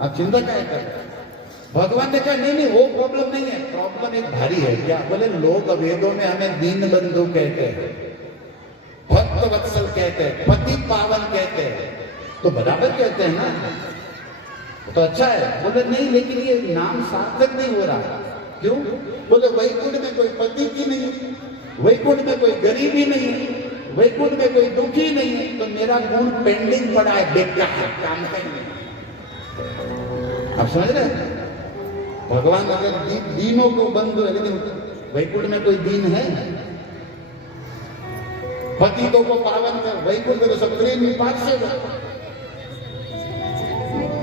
आप चिंता क्या करते? भगवान ने कहा नहीं वो प्रॉब्लम नहीं है, प्रॉब्लम एक भारी है। क्या? बोले लोग वेदों में हमें दीन बंधु कहते हैं, भक्त वत्सल कहते हैं, पति पावन कहते हैं, तो बराबर कहते हैं ना, तो अच्छा है। बोले नहीं, लेकिन ये नाम सार्थक नहीं हो रहा। क्यों? बोले वैकुंठ में कोई पति की नहीं, वैकुंठ में कोई गरीबी नहीं, वैकुंठ में कोई दुखी नहीं है, तो मेरा गुण पेंडिंग पड़ा है, बेकार है, काम का ही नहीं। आप समझ रहे हैं? भगवान अगर दीनों को बंधु है, लेकिन वैकुंठ में कोई दीन है? पतितों को पावन कर, वैकुंठ में सब प्रेमी पार्षद।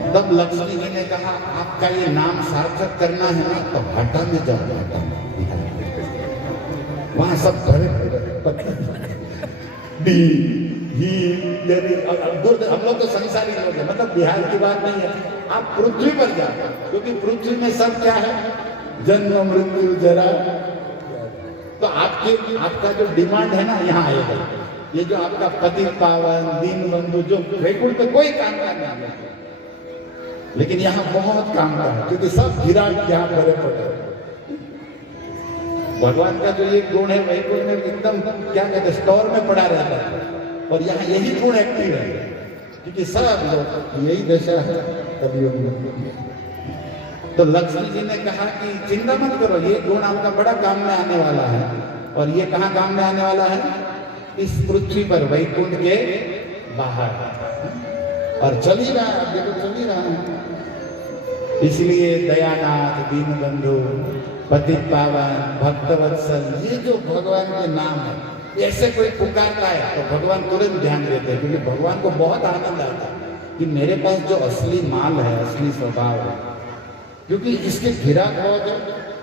तब लक्ष्मी जी ने कहा आपका ये नाम सार्थक करना है ना तो हटा में जाओ, हटा में वहां सब भरे हम लोग तो संसारी लोग हैं, मतलब बिहार की बात नहीं है, आप पृथ्वी पर जाओ, क्योंकि पृथ्वी में सब क्या है, जन्म मृत्यु जरा। तो आपका जो डिमांड है ना यहाँ आएगा, ये जो आपका पति पावन दीन बंधु जो वैकुंठ में कोई काम का नहीं है, लेकिन यहाँ बहुत काम का है, क्योंकि सब गिराट यहाँ भरे पड़े। भगवान का जो ये गुण है वैकुंठ में एकदम क्या कहते हैं स्टोर में पड़ा रहता है, और यहाँ यही गुण एक्टिव है, क्योंकि सब लोग यही दशा है कभी। तो लक्ष्मी जी ने कहा कि चिंता मत करो, ये गुण आपका बड़ा काम में आने वाला है। और ये कहाँ काम में आने वाला है? इस पृथ्वी पर, वैकुंठ के बाहर। और चल ही रहा है, अब देखो चल ही रहा है। इसलिए दयानाथ, दीन बंधु, पति पावन, भक्तवत्सल, ये जो भगवान के नाम है, ऐसे कोई पुकारता है तो भगवान तुरंत ध्यान देते हैं, क्योंकि भगवान को बहुत आनंद आता है कि मेरे पास जो असली माल है, असली स्वभाव है, क्योंकि इसके गिराक बहुत है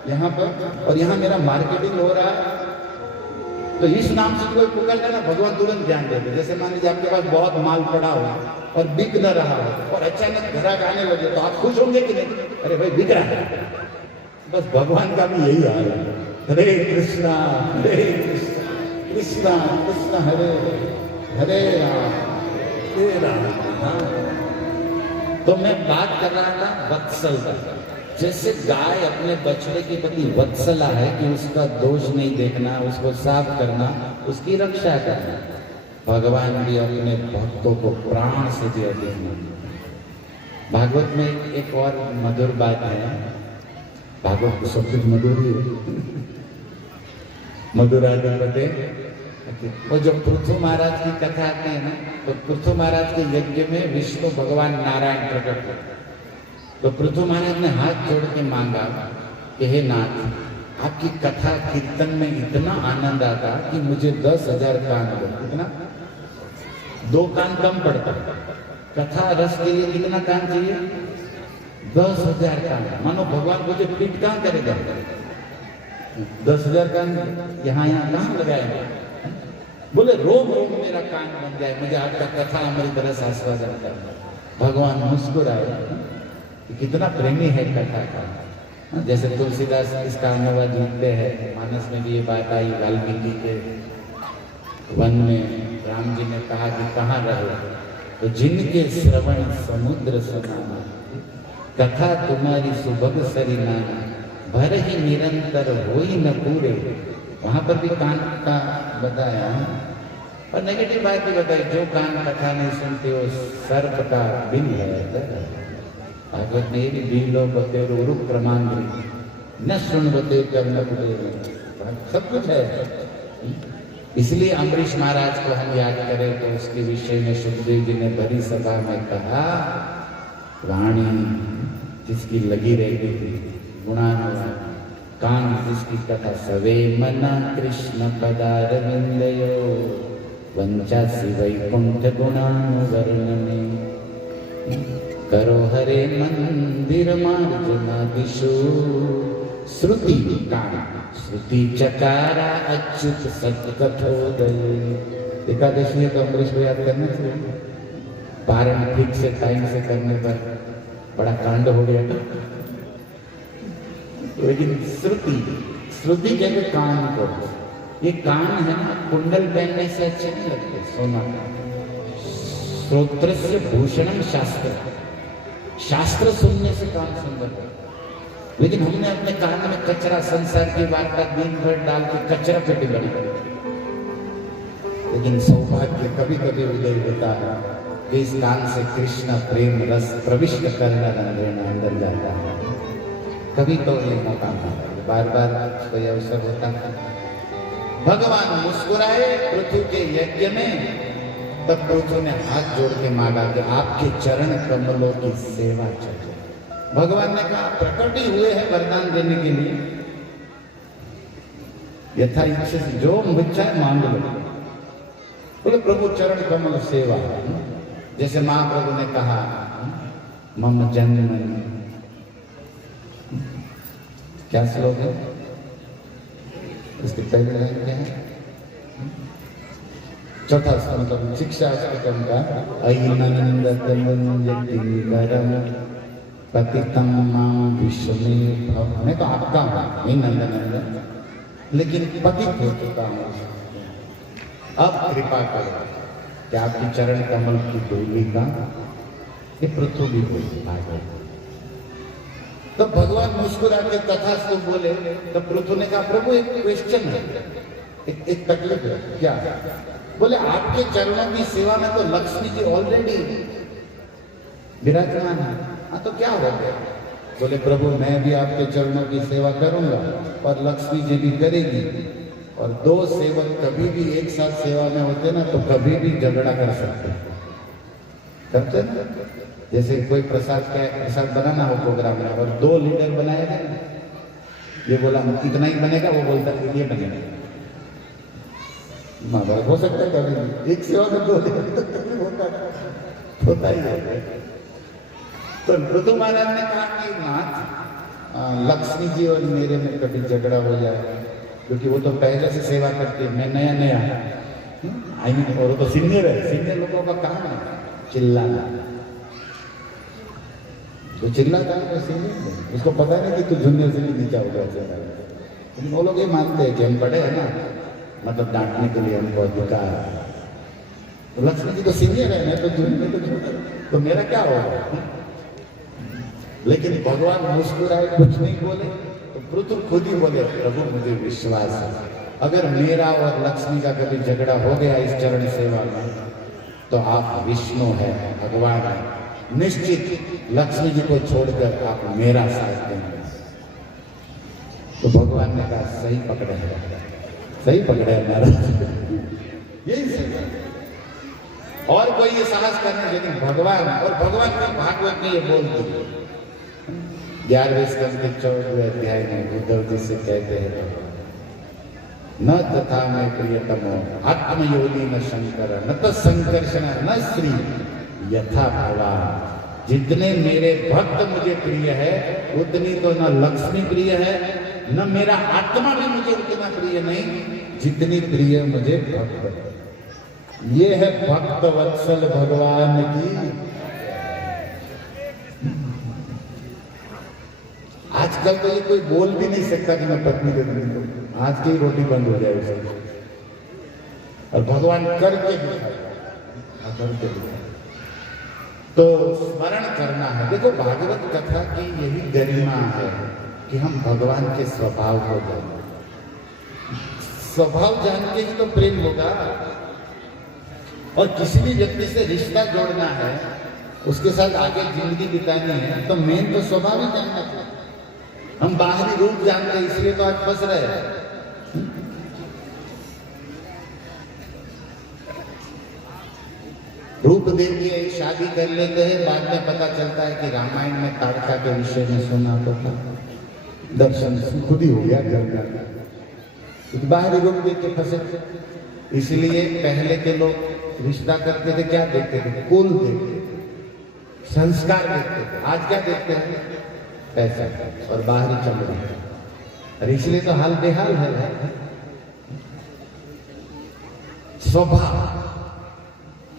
यहाँ पर, और यहाँ मेरा मार्केटिंग हो रहा है, तो इस नाम से कोई पुकारता है ना, भगवान तुरंत ध्यान देते। जैसे मान लीजिए आपके पास बहुत माल पड़ा हुआ और बिक न रहा हो, और अचानक ग्राहक आने लगे तो आप खुश होंगे कि नहीं? अरे भाई बिक रहा है। बस भगवान का भी यही हाल है। हरे कृष्णा कृष्णा कृष्ण हरे हरे राम। तो मैं बात कर रहा था वत्सल का। जैसे गाय अपने बछड़े के प्रति वत्सला है कि उसका दोष नहीं देखना, उसको साफ करना, उसकी रक्षा करना, भगवान भी अपने भक्तों को प्राण से दिया देना। भागवत में एक और मधुर बात है, भागवत को सब कुछ मधुर ही मधुराधिपते। और जब पृथु महाराज की कथा आते हैं ना, तो पृथु महाराज के यज्ञ में विष्णु भगवान नारायण प्रकट हुए। तो पृथु महाराज ने हाथ जोड़ के मांगा कि हे नाथ, आपकी कथा कीर्तन में इतना आनंद आता कि मुझे 10,000 कान दो। कितना? 2 कान कम पड़ता, कथा रस के लिए कितना कान चाहिए? 10,000 कान। मानो भगवान को जो पीठ कहाँ करेगा? 10,000 कान यहाँ कहाँ लगाएगा? बोले रोम रोम मेरा कान बन जाए, मुझे आपका कथा हमारी तरह से आस्वादन करना। भगवान मुस्कुराए, कितना प्रेमी है कथा का। जैसे तुलसीदास इसका अनुवाद लिखते हैं, मानस में भी ये बात आई, वाल्मीकि के वन में राम जी ने कहा कि कहाँ रहे, तो जिनके श्रवण समुद्र समाना, कथा तुम्हारी सुभग सरी नाना, भर ही निरंतर हो ही न पूरे। वहां पर भी कान का बताया, और नेगेटिव बात भी बताई, जो कान कथा नहीं सुनते वो सर्प का बिल है। भागवत में भी बिलो बते रूप क्रमांग न सुनबते सब कुछ है। इसलिए अम्बरीश महाराज को हम याद करें तो उसके विषय में सुखदेव जी ने भरी सभा में कहा, वाणी जिसकी लगी रहती थी, गुणानुवाद, कान जिसकी कथा सवे मना कृष्ण पदारविंदयो, वंचासी वैकुंठ गुणानुवर्णने, करो हरे मंदिर मार्जनादिशु, श्रुति कान श्रुति चकारा अच्युत सत्कथोदय। एकादशी तो अम्बरीश को याद करना चाहिए, पारण ठीक से टाइम से करने पर बड़ा कांड हो गया था। लेकिन श्रुति कहते कान को, ये कान है ना, कुंडल पहनने से अच्छे नहीं लगते, सोना का। श्रोत्रस्य भूषणम शास्त्र, शास्त्र सुनने से कान सुंदर है। लेकिन हमने अपने कान में कचरा, संसार की बात का दिन भर डाल के कचरा पेटी बना। लेकिन सौभाग्य कभी कभी उदय होता है कि इस कान से कृष्ण प्रेम रस प्रविष्ट करना अंदर जाता है। कभी तो ये मौका मिलता है, बार बार कोई अवसर होता है। भगवान मुस्कुराए पृथु के यज्ञ में, तब पृथु ने हाथ जोड़ के मांगा कि आपके चरण कमलों की सेवा चाहिए। भगवान ने कहा प्रकट ही हुए हैं वरदान देने के लिए, यथा इच्छा से जो इच्छा है मांग लो। बोले प्रभु चरण कमल सेवा, जैसे महाप्रभु ने कहा मम जन्म, क्या श्लोक है इसके पहले लाइन क्या है? चौथा मतलब शिक्षा अष्टकम का पतितम मां विश्व में भव। मैं तो आपका हूं, नहीं नंदन, लेकिन पतित हो चुका हूं। अब कृपा करो कि आपकी चरण कमल की डोली का ये पृथ्वी को आ गई। तो भगवान मुस्कुरा के तथास्तु बोले। तो पृथ्वी ने कहा प्रभु एक क्वेश्चन है, एक तकलीफ है। क्या? बोले आपके चरणों की सेवा में तो लक्ष्मी जी ऑलरेडी विराजमान है। हाँ तो क्या हो गया? बोले प्रभु मैं भी आपके चरणों की सेवा करूंगा और लक्ष्मी जी भी करेगी, और दो सेवक कभी भी एक साथ सेवा में होते ना तो कभी भी झगड़ा कर सकते करते ना। जैसे कोई प्रसाद बनाना हो प्रोग्राम में और दो लीडर बनाए गए, ये बोला इतना ही बनेगा, वो बोलता है ये बनेगा। महाभारत हो सकता है कभी एक सेवा में दो होता ही है। तो ऋतु महाराज ने कहा कि नाथ लक्ष्मी जी और मेरे में कभी झगड़ा हो जाए, क्योंकि वो तो पहले से सेवा करती है, मैं नया आई मीन, और वो तो सीनियर है। सीनियर लोगों का काम है चिल्लाना, तो चिल्लाता है सीनियर, उसको पता नहीं कि तू जूनियर से भी नीचा हो गया। लेकिन वो लोग ये मानते हैं कि हम बड़े हैं ना, मतलब डांटने के लिए हमको अधिकार है। तो लक्ष्मी जी तो सीनियर है, मैं तो जूनियर, तो मेरा क्या होगा? लेकिन भगवान मुस्कुराए, कुछ नहीं बोले। तो पृथु खुद ही बोले प्रभु मुझे विश्वास है, अगर मेरा और लक्ष्मी का कभी झगड़ा हो गया इस चरण सेवा में, तो आप विष्णु है, भगवान है, निश्चित लक्ष्मी जी को छोड़कर आप मेरा साथ देंगे। तो भगवान ने कहा सही पकड़े है, सही पकड़े है महाराज, यही सही। और कोई ये साहस करने, लेकिन भगवान, और भगवान के भागवत में ये बोलते हैं 11वें स्कंद के 14वें अध्याय में उद्धव जी से कहते हैं न तथा मैं प्रियतमो आत्मयोनि न शंकर न तो संकर्षण न श्री यथा भगवान। जितने मेरे भक्त मुझे प्रिय है उतनी तो न लक्ष्मी प्रिय है, न मेरा आत्मा भी मुझे उतना प्रिय नहीं जितनी प्रिय मुझे भक्त। ये है भक्त वत्सल भगवान की। आजकल तो ये कोई बोल भी नहीं सकता कि मैं पत्नी दे दूंगी, आज की रोटी बंद हो जाए उसे, और भगवान करके करके तो स्मरण करना है। देखो भागवत कथा की यही गरिमा है कि हम भगवान के स्वभाव को जाने, स्वभाव जान के ही तो प्रेम होगा। और किसी भी व्यक्ति से रिश्ता जोड़ना है, उसके साथ आगे जिंदगी बितानी है, तो मेन तो स्वभाव ही जानना चाहिए। हम बाहरी रूप जानते हैं इसलिए तो आज फंस रहे हैं। रूप देख के शादी कर लेते हैं, बाद में पता चलता है कि रामायण में ताड़का के विषय में सुना तो था, दर्शन खुद ही हो गया घर का। बाहरी रूप देख के फंसे। इसलिए पहले के लोग रिश्ता करते थे, क्या देखते थे? कुल देखते थे, संस्कार देखते थे। आज क्या देखते हैं? पैसा और बाहरी चमड़ा। और इसलिए तो हाल बेहाल है। स्वभाव,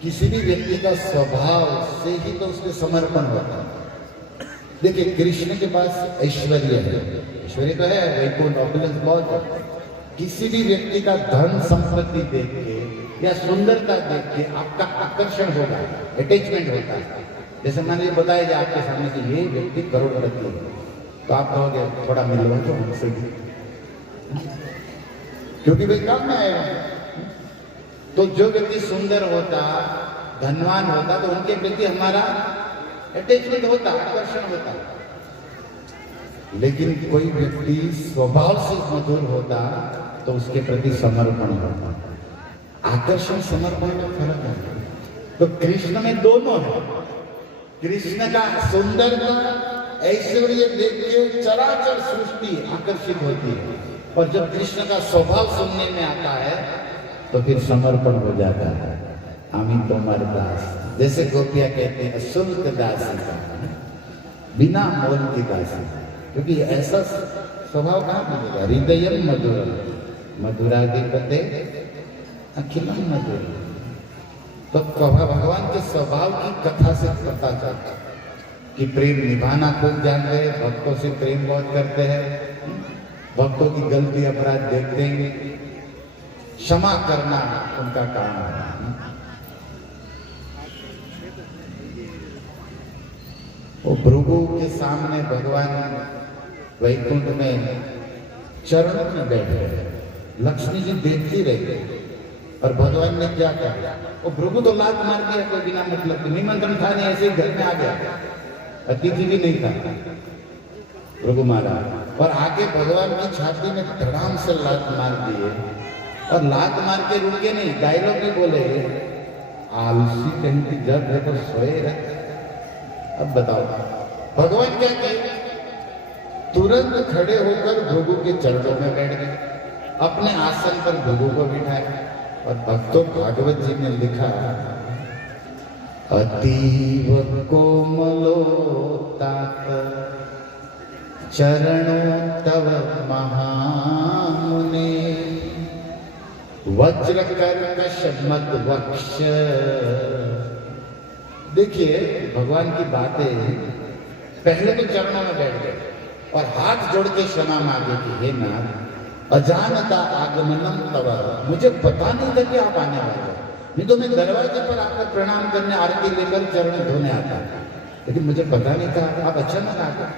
किसी भी व्यक्ति का स्वभाव से ही तो उसके समर्पण होता है। देखिए कृष्ण के पास ऐश्वर्य है, ऐश्वर्य तो है, वैकुंठ ऑपुलेंस बहुत है। किसी भी व्यक्ति का धन संपत्ति देख के या सुंदरता देख के आपका आकर्षण होगा, अटैचमेंट होता है। जैसे मैंने बताया जाए आपके सामने कि ये व्यक्ति करोड़पति है, तो आप कहोगे थोड़ा मिलवा दो हमसे, क्योंकि वे काम में आएगा। तो जो व्यक्ति सुंदर होता, धनवान होता, तो उनके प्रति हमारा अटैचमेंट होता, आकर्षण होता। लेकिन कोई व्यक्ति स्वभाव से मधुर होता तो उसके प्रति समर्पण होता। आकर्षण समर्पण में फर्क है। तो कृष्ण में दोनों है। कृष्ण का सुंदरता, ऐश्वर्य देख के चराचर सृष्टि आकर्षित होती है, और जब कृष्ण का स्वभाव सुनने में आता है तो फिर समर्पण हो जाता है। आमी तोमर दास, जैसे गोपियां कहते हैं शुल्क दासी का, बिना मोल की दासी, क्योंकि ऐसा स्वभाव कहाँ मिलेगा। हृदय मधुर मधुराधिपते अखिलम मधुर। तो भगवान के स्वभाव की कथा से पता चलता कि प्रेम निभाना खूब जानते हैं, भक्तों से प्रेम बहुत करते हैं, भक्तों की गलती अपराध देखते हैं, क्षमा करना उनका काम है। वो भृगु के सामने भगवान वैकुंठ में चरणों में बैठ गए, लक्ष्मी जी देखती रही और भगवान ने क्या कहा। वो भृगु तो लात मार दिया, कोई बिना मतलब के, निमंत्रण था नहीं, ऐसे ही घर में आ गया, अतिथि भी नहीं था भृगु महाराज, और आगे भगवान की छाती में धड़ाम से लात मार दिए, और लात मार के रुके नहीं, डायलॉग भी बोले, आलसी कहीं की जब देखो सोए रहे। अब बताओ भगवान क्या कहे, तुरंत खड़े होकर भृगु के चरणों में बैठ गए, अपने आसन पर भृगु को बिठाया। और भक्तों भागवत जी ने लिखा, अतीव कोमलो तात चरणों तव महामुने वज्र कर्कश मद वक्ष। देखिए भगवान की बातें, पहले तो चरणों में बैठ गए और हाथ जोड़ के क्षमा मांगे कि हे नाथ, अजानता आगमनम तव, मुझे पता नहीं था कि आप आने वाले, नहीं तो मैं दरवाजे पर आपको प्रणाम करने आरती लेकर चरण धोने आता, लेकिन मुझे पता नहीं था आप अचानक आ गए।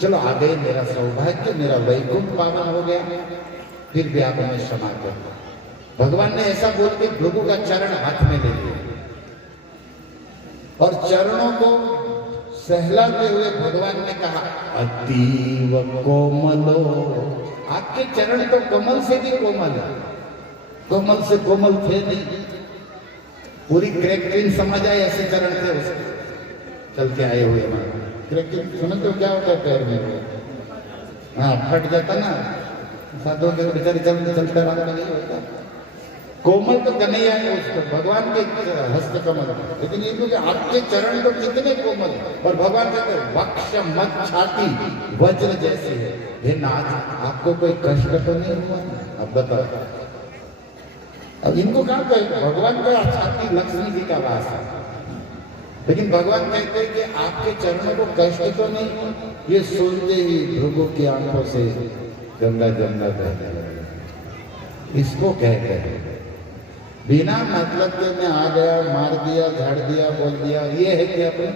चलो आ गए, मेरा सौभाग्य, मेरा वैकुंठ पावन हो गया, फिर भी आप हमें क्षमा कर। भगवान ने ऐसा बोल के भृगु का चरण हाथ में ले लिया और चरणों को सहलाते हुए भगवान ने कहा, अतीव कोमलो, आपके चरण तो कोमल से भी कोमल है, कोमल से कोमल थे नहीं, पूरी क्रैकिंग समझ आए ऐसे चरण थे उसके, चल के आए हुए। क्रैकिंग समझते हो क्या होता है पैर में, हाँ फट जाता ना, साधुओं के बेचारे चलता रहता नहीं होता। कोमल तो कन्हैया है उसको, भगवान के हस्त कमल, लेकिन ये तो आपके चरण तो कितने कोमल, और भगवान कहते हैं वक्ष मत छाती वज्र जैसी है। हे नाथ, आपको कोई कष्ट तो नहीं हुआ? अब बताओ, अब इनको कहा भगवान का छाती लक्ष्मी जी का वास है, लेकिन भगवान कहते हैं कि आपके चरणों को कष्ट तो नहीं। ये सुनते ही भृगु की आंखों से गंगा जमुना बहने लगी। इसको कहते हैं बिना मतलब के मैं आ गया, मार दिया, झाड़ दिया, बोल दिया, ये है कि अपने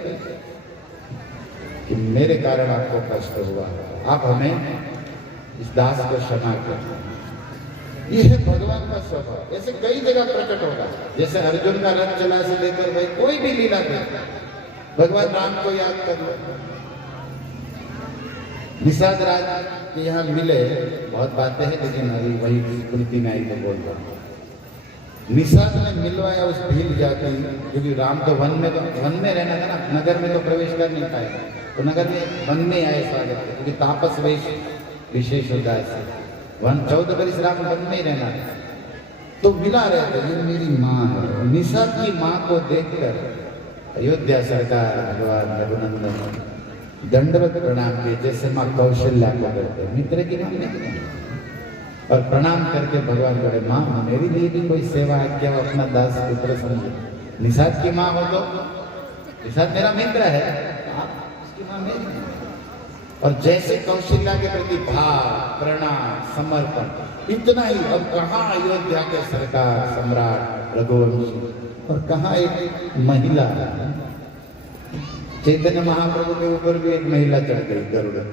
कि मेरे कारण आपको कष्ट हुआ, आप हमें इस दास को क्षमा कर। ये है भगवान का स्वभाव। ऐसे कई जगह प्रकट होगा, जैसे अर्जुन का रथ चला से लेकर भाई कोई भी लीला दे, भगवान राम को याद कर लो। निषाद राज के यहाँ मिले, बहुत बातें हैं लेकिन अभी वही कुलती में आई तो बोल रहा हूँ। निषाद ने मिलवाया उस भील जाति, क्योंकि राम तो वन में रहना था ना, नगर में तो प्रवेश कर नहीं पाएगा, तो नगर में वन में आए स्वागत, क्योंकि तापस वेश विशेष होता है। 14 वर्ष राम वन में रहना, तो मिला रहे थे, ये मेरी माँ है। निषाद की माँ को देखकर अयोध्या सरकार भगवान रघुनंदन दंडवत प्रणाम किए, जैसे माँ कौशल्या को करते, मित्र की माँ नहीं, और प्रणाम करके भगवान बोले, माँ मेरी लिए भी कोई सेवा है क्या? अपना दास पुत्र समझो। निषाद की माँ हो तो निषाद मेरा मित्र है, आप उसकी माँ मेरी। और जैसे कौशल्या के प्रति भाव, प्रणाम, समर्पण, इतना ही। अब कहाँ अयोध्या के सरकार सम्राट रघुवंशी, और कहाँ एक महिला, चैतन्य महाप्रभु के ऊपर भी एक महिला चढ़ गई गरुड़।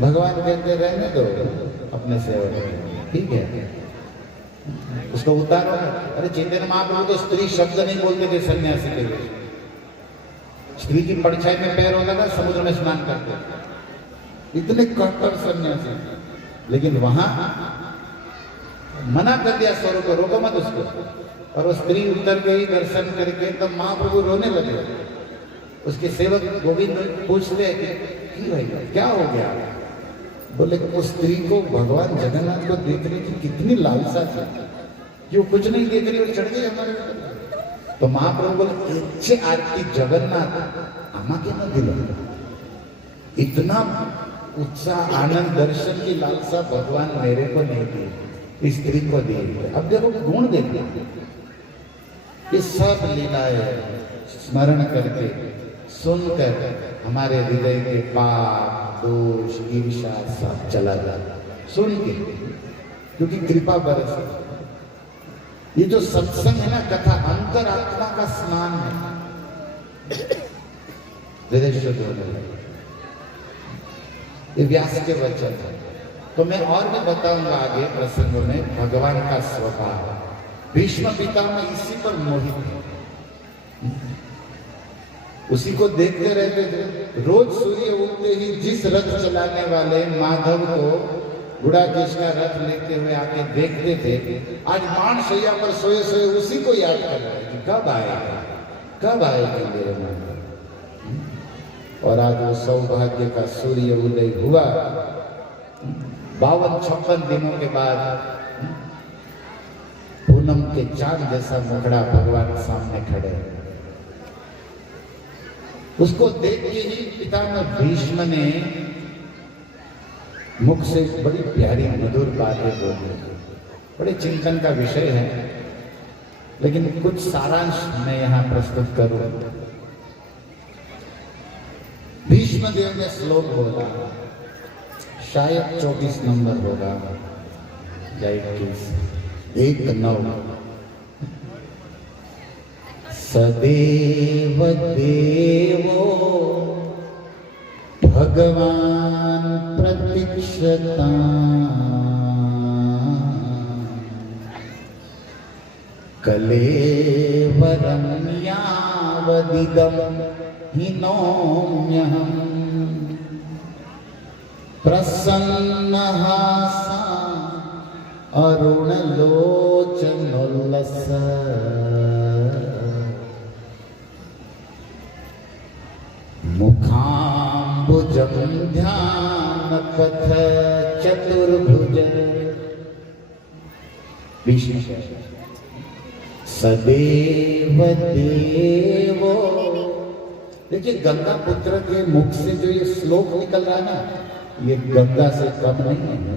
भगवान कहते रहने दो अपने सेवक, ठीक है, उसको उतारो। अरे चैतन्य महाप्रभु तो स्त्री शब्द नहीं बोलते थे सन्यासी के लिए, स्त्री की परछाई में पैर होता था, समुद्र में स्नान करते, इतने कट्टर सन्यासी। लेकिन वहां मना कर दिया स्वरूप को, रोको मत उसको। और वो स्त्री उतर गई दर्शन करके, तब महाप्रभु रोने लगे। उसके सेवक गोविंद पूछते कि भाई क्या हो गया? बोले उस स्त्री को भगवान जगन्नाथ को देखने की कितनी लालसा थी, जो कुछ नहीं देख रही वो चढ़ गई हमारे ऊपर। तो महाप्रभु बोले इच्छे आरती जगन्नाथ आमा के न दिलो, इतना उत्साह आनंद दर्शन की लालसा भगवान मेरे को नहीं दी, स्त्री को दी। अब देखो गुण देखो, ये सब लीलाएं स्मरण करके सुनकर हमारे हृदय के पाप दोष ईर्ष्या सब चला जाता सुन के, क्योंकि कृपा बरस। ये जो सत्संग है ना, कथा अंतरात्मा का स्नान है, हृदय शुद्ध होने लगे। ये व्यास के वचन है। तो मैं और भी बताऊंगा आगे प्रसंग में भगवान का स्वभाव। भीष्म पितामह इसी पर मोहित है, उसी को देखते रहते थे। रोज सूर्य उगते ही जिस रथ चलाने वाले माधव को बुढ़ा केश का रथ लेते हुए आके देखते थे, आज मान शैया पर सोए सोए उसी को याद कर रहे कि कब आएगा, कब आएगी मेरे माधव। और आज वो सौभाग्य का सूर्य उदय हुआ 52-56 दिनों के बाद। पूनम के चांद जैसा मुखड़ा भगवान सामने खड़े, उसको देख के ही पितामह भीष्म ने मुख से बड़ी प्यारी मधुर बातें बोली। बड़े चिंतन का विषय है, लेकिन कुछ सारांश मैं यहां प्रस्तुत करूं। भीष्म देव ने श्लोक बोला, शायद 24 नंबर होगा या 21। सदेव देवो भगवान प्रतीक्षता कलेवरं यावदिदं हिनोम्यहम् प्रसन्नहासा अरुणलोचनोल्लस मुखाम्बुजं ध्यानपथ चतुर्भुज। विष्णु सदेव देवो। देखिए गंगा पुत्र के मुख से जो ये श्लोक निकल रहा है ना, ये गंगा से कम नहीं है।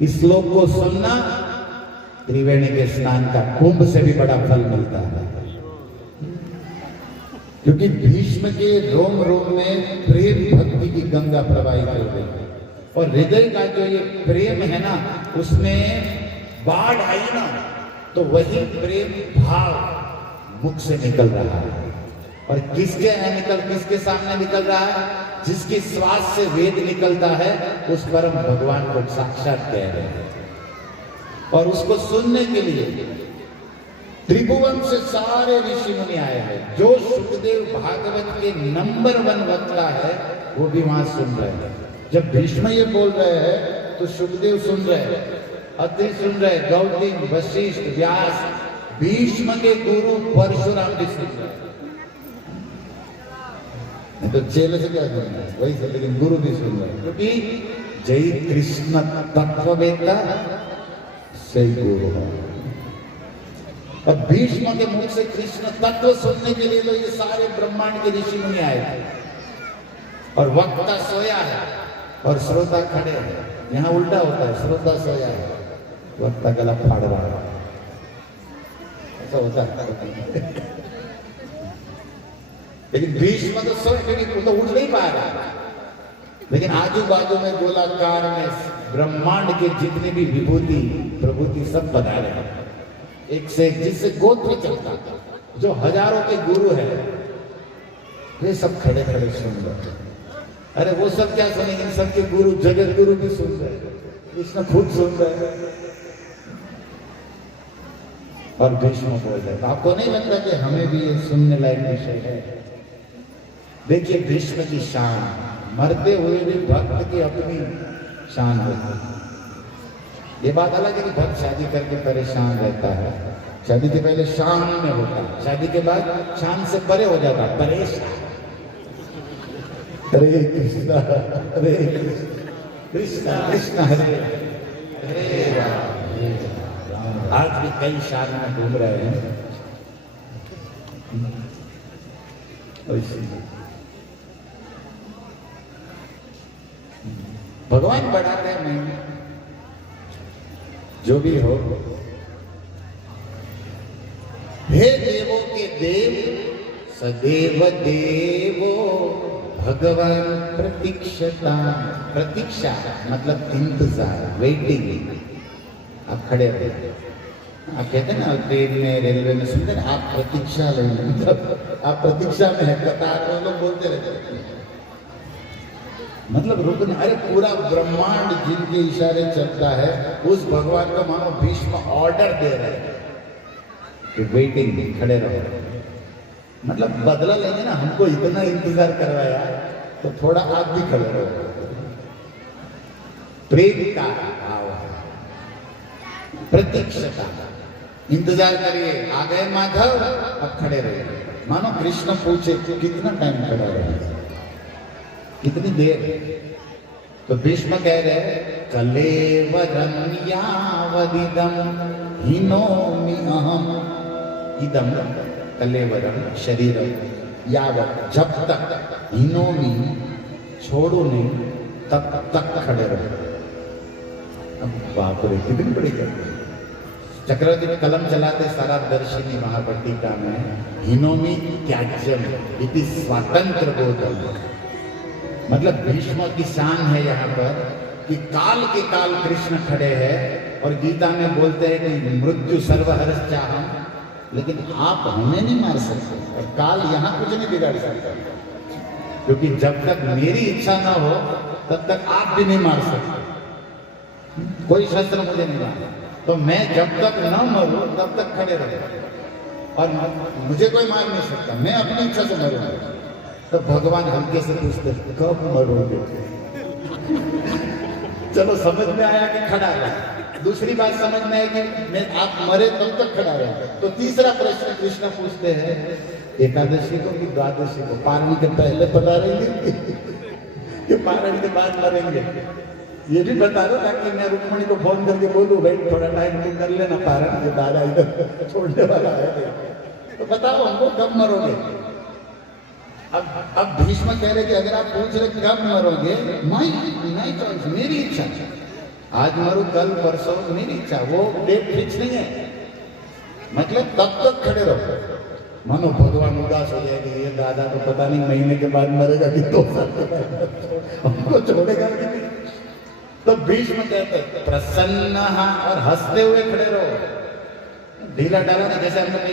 इस श्लोक को सुनना त्रिवेणी के स्नान का कुंभ से भी बड़ा फल मिलता है, क्योंकि भीष्म के रोम रोम में प्रेम भक्ति की गंगा प्रवाहित हो गई। और हृदय का जो ये प्रेम है ना, उसमें बाढ़ आई ना, तो वही प्रेम भाव मुख से निकल रहा है। और किसके सामने निकल रहा है? जिसके श्वास से वेद निकलता है, उस परम भगवान को साक्षात कह रहे हैं। और उसको सुनने के लिए त्रिभुवन से सारे ऋषि मुनि आए हैं। जो सुखदेव भागवत के नंबर 1 वक्ता है, वो भी वहां सुन रहे हैं। जब भीष्म ये बोल रहे हैं तो सुखदेव सुन रहे हैं, अत्रि सुन रहे, गौतम, वशिष्ठ, व्यास, भीष्म के गुरु परशुराम भी सुन रहे हैं। नहीं तो चेले से क्या सुनना है, वही से, लेकिन गुरु भी सुन रहे हैं, क्योंकि जय कृष्ण तत्ववेत्ता से गुरु है। अब भीष्म के मुख से कृष्ण तत्व सुनने के लिए तो ये सारे ब्रह्मांड के ऋषि मुनि आए थे। और वक्ता सोया है और श्रोता खड़े हैं। यहाँ उल्टा होता है, श्रोता सोया है, वक्ता गला फाड़ रहा है, ऐसा होता है। लेकिन भीष्म तो सोए, क्योंकि तो उठ नहीं पा रहा। लेकिन आजू बाजू में गोलाकार में ब्रह्मांड के जितने भी विभूति प्रभूति सब बना रहे हैं, एक से एक, जिससे गोत्र चलता, जो हजारों के गुरु है, वे सब खड़े खड़े सुन रहे। अरे वो सब क्या सुनेंगे, इन सबके गुरु जगत गुरु भी सुन रहे, कृष्ण खुद सुन रहे। और भीष्म बोल रहे। आपको नहीं लगता कि हमें भी ये सुनने लायक विषय है? देखिए भीष्म की शान, मरते हुए भी भक्त की अपनी शान होती। ये बात अलग है कि भक्त शादी करके परेशान रहता है, शादी के पहले शान में होता है, शादी के बाद शान से परे हो जाता है, परेशान। हरे कृष्णा हरे कृष्णा कृष्णा कृष्णा हरे हरे राम आज भी कई शान में घूम रहे हैं। भगवान बढ़ाते हैं महिमा, जो भी हो। हे देवों के देव सदैव देवो भगवान प्रतीक्षता। प्रतीक्षा मतलब इंतजार, वेटिंग। आप खड़े रहे, आप कहते हैं ना ट्रेन में रेलवे में सुनते हैं आप प्रतीक्षा लेंगे, मतलब आप प्रतीक्षा में है, कतार में लोग बोलते रहते हैं मतलब रुकने। अरे पूरा ब्रह्मांड जिनके इशारे चलता है उस भगवान को मानो भीष्म ऑर्डर दे रहे हैं कि वेटिंग में खड़े रहो। मतलब बदला लेंगे ना, हमको इतना इंतजार करवाया तो थोड़ा आप भी खड़े रहो। प्रेम का भाव है, प्रतीक्षता, इंतजार करिए। आ गए माधव, अब खड़े रहिए। मानो कृष्ण पूछे कितना टाइम खड़ा रहे, कितनी देर। तो भीष्म कह रहे कलेवरम यावदिदम हिनोमि अहम। इदम कलेवरम शरीरम, यावत जब तक, हिनोमि छोड़ो नहीं, तब तक खड़े रहो। अब बाप रे कितनी बड़ी करते। चक्रवर्ती में कलम चलाते सारा दर्शिनी महापट्टिका में हिनोमि त्याज्यम इति स्वतंत्र बोधम। मतलब भीष्म की शान है यहाँ पर कि काल के काल कृष्ण खड़े हैं और गीता में बोलते हैं कि मृत्यु सर्वहर्ष चाहम, लेकिन आप हमें नहीं मार सकते और काल यहाँ कुछ नहीं बिगाड़ सकता, क्योंकि जब तक मेरी इच्छा ना हो तब तक आप भी नहीं मार सकते। कोई शस्त्र मुझे नहीं मारा, तो मैं जब तक न मरूं तब तक खड़े रहे और मुझे कोई मार नहीं सकता, मैं अपनी इच्छा से मरूंगा। तो भगवान हल्के से पूछते कब मरोगे? चलो समझ में आया कि खड़ा रहे। दूसरी बात समझ में आई कि मैं आप मरे तब तक खड़ा रहे। तो तीसरा प्रश्न कृष्ण पूछते हैं एकादशी को कि द्वादशी को, पारण के पहले पता रहेंगे कि पारण के बाद मरेंगे? ये भी बता दो ताकि मैं रुक्मणी को फोन करके बोलूं भाई थोड़ा टाइम तुम कर लेना, पारण के दादा इधर छोड़ने वाला है, तो बताओ हमको कब मरोगे? अब भीष्म कह रहे कि अगर आप पूछ रहे कब मरोगे, नहीं चॉइस, मेरी इच्छा, आज मरो कल परसों मेरी इच्छा, वो डेट फिक्स नहीं है। मतलब तब तक खड़े रहो। मानो भगवान उदास हो जाएगी, ये दादा तो पता नहीं महीने के बाद मरेगा कि 2 साल के बाद हमको छोड़ेगा कि नहीं। तो भीष्म कहते प्रसन्न और हंसते हुए खड़े रहो, ढीला डाला ना, जैसे हमने